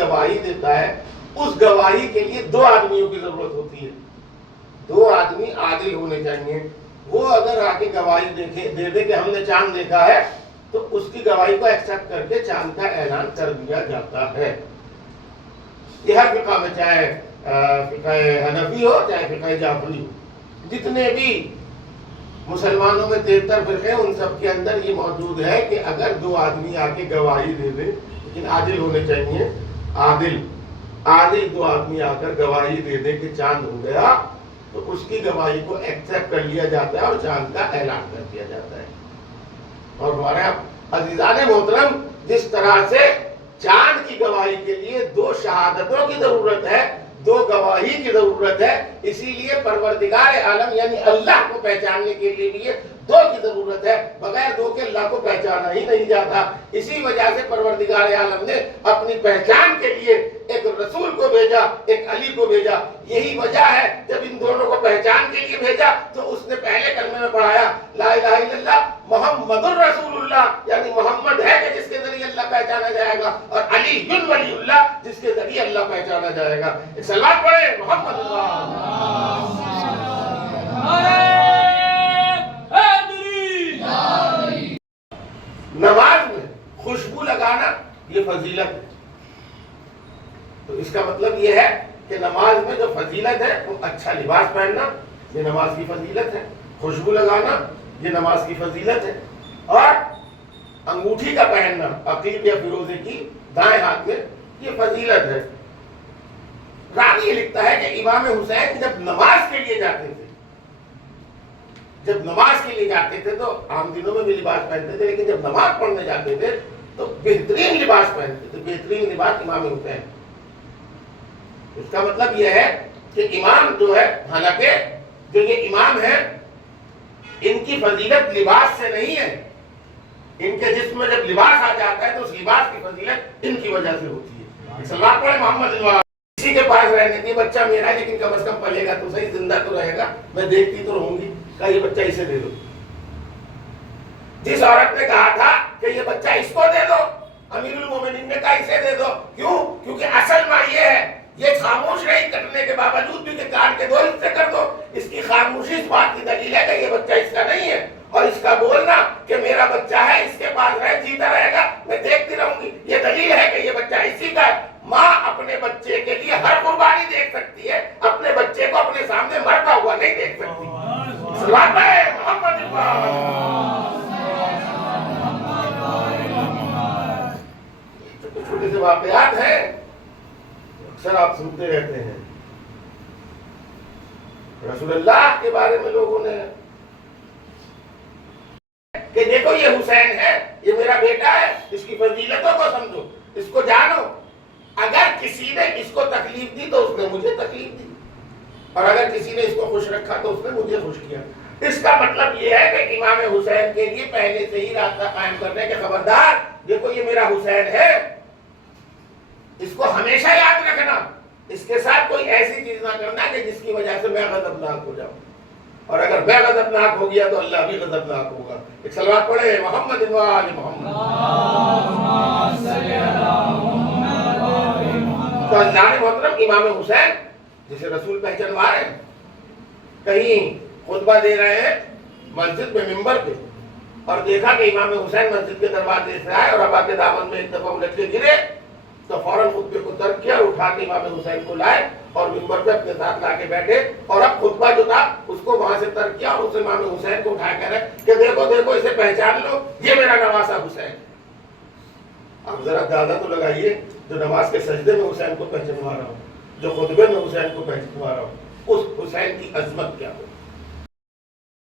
گواہی دیتا ہے اس گواہی کے لیے دو آدمیوں کی ضرورت ہوتی ہے. دو آدمی عادل ہونے چاہیے. وہ اگر آ کے گواہی دے دے کہ ہم نے چاند دیکھا ہے تو اس کی گواہی کو ایکسپٹ کر کے چاند کا اعلان کر دیا جاتا ہے. یہ ہر فقہ میں، چاہے فقہ حنفی ہو چاہے فقہ جعفری ہو، جتنے بھی مسلمانوں میں 73 فرقے ان سب کے اندر یہ موجود ہے کہ اگر دو آدمی آ کے گواہی دے دے، لیکن عادل ہونے چاہیے. عادل دو آدمی آ کر گواہی دے دے کہ چاند ہو گیا تو اس کی گواہی کو ایکسپٹ کر لیا جاتا ہے اور چاند کا اعلان کر دیا جاتا ہے. اور ہمارے عزیزان محترم، جس طرح سے چاند کی گواہی کے لیے دو شہادتوں کی ضرورت ہے، دو گواہی کی ضرورت ہے، اسی لیے پروردگار عالم یعنی اللہ کو پہچاننے کے لیے بھی دو کی ضرورت ہے. بغیر دو کے اللہ کو پہچانا ہی نہیں جاتا. اسی وجہ سے پروردگار عالم نے اپنی پہچان کے لیے ایک رسول کو بھیجا، ایک علی کو بھیجا. یہی وجہ ہے جب ان دونوں کو پہچان کے لیے بھیجا تو اس نے پہلے کلمے میں پڑھایا لا الہ الا اللہ محمد الرسول اللہ، یعنی محمد ہے کہ جس کے ذریعے اللہ پہچانا جائے گا، اور علی بن ولی اللہ جس کے ذریعے اللہ پہچانا جائے گا. ایک صلوات پڑھیں محمد اللہ. نماز میں خوشبو لگانا یہ فضیلت ہے. تو اس کا مطلب یہ ہے کہ نماز میں جو فضیلت ہے وہ اچھا لباس پہننا یہ نماز کی فضیلت ہے. خوشبو لگانا یہ نماز کی فضیلت ہے. اور انگوٹھی کا پہننا عقیق یا فیروزے کی دائیں ہاتھ میں یہ فضیلت ہے. راوی یہ لکھتا ہے کہ امام حسین جب نماز کے لیے جاتے تھے تو عام دنوں میں بھی لباس پہنتے تھے، لیکن جب نماز پڑھنے جاتے تھے تو بہترین لباس پہنتے تھے. بہترین لباس امام حسین. اس کا مطلب یہ ہے کہ امام جو ہے، حالانکہ جو یہ امام ہے ان کی فضیلت لباس سے نہیں ہے. ان کے جسم میں جب لباس آ جاتا ہے تو اس لباس کی فضیلت ان کی وجہ سے ہوتی ہے. صلوات پڑھیں محمد اللہ. کسی کے پاس رہنے کی بچہ میرا ہے لیکن کم از کم پلے گا تو صحیح، زندہ تو رہے گا، میں دیکھتی تو رہوں گی. کہا یہ بچہ اسے دے دو. جس عورت نے کہا تھا کہ یہ بچہ اس کو دے دو، امیر المومنین نے کہا اسے دے دو. کیوں؟ کیونکہ اصل ماں یہ ہے، یہ خاموش رہی کرنے کے باوجود بھی کہ کاٹ کے دو حصے کر دو. اس کی خاموشی اس بات کی دلیل ہے کہ یہ بچہ اس کا نہیں ہے، اور اس کا بولنا کہ میرا بچہ ہے اس کے پاس رہے جیتا رہے گا میں دیکھتی رہوں گی، یہ دلیل ہے کہ یہ بچہ اسی کا ہے. ماں اپنے بچے کے لیے ہر قربانی دیکھ سکتی ہے، اپنے بچے کو اپنے سامنے مرتا ہوا نہیں دیکھ سکتی. صلوات پڑھیں محمد چھوٹے سے واقعات ہیں اکثر آپ سنتے رہتے ہیں. رسول اللہ کے بارے میں لوگوں نے کہ دیکھو یہ حسین ہے، یہ میرا بیٹا ہے، اس کی فضیلتوں کو سمجھو، اس کو جانو. اگر کسی نے اس کو تکلیف دی تو اس نے مجھے تکلیف دی، اور اگر کسی نے اس کو خوش رکھا تو اس نے مجھے خوش کیا. اس کا مطلب یہ ہے کہ امام حسین کے لیے پہلے سے ہی راستہ قائم کرنے کے خبردار دیکھو یہ میرا حسین ہے، اس کو ہمیشہ یاد رکھنا. اس کے ساتھ کوئی ایسی چیز نہ کرنا کہ جس کی وجہ سے میں غضبناک ہو جاؤں، اور اگر میں غضبناک ہو گیا تو اللہ بھی غضبناک ہوگا. ایک صلوات پڑھے محمد و آل محمد. تو اللہ محترم امام حسین جسے رسول پہچانوا رہے ہیں، کہیں خطبہ دے رہے ہیں مسجد میں ممبر پہ، اور دیکھا کہ امام حسین مسجد کے دروازے سے آئے اور ابا کے دامن میں ایک دفعہ الٹ کے گرے تو فوراً خطبے کو ترک کیا اور اٹھا کے امام حسین کو لائے اور ممبر پہ اپنے ساتھ لا کے بیٹھے. اور اب خطبہ جو تھا اس کو وہاں سے ترک کیا اور اس امام حسین کو اٹھا کر کہ دیکھو دیکھو اسے پہچان لو، یہ میرا نواسا حسین. اب ذرا زیادہ تو لگائیے، جو نماز کے سجدے میں حسین کو پہچانوا رہا ہوں، جو خطبے میں حسین کو پہچانوا رہا ہوں، اس حسین کی عظمت کیا ہو.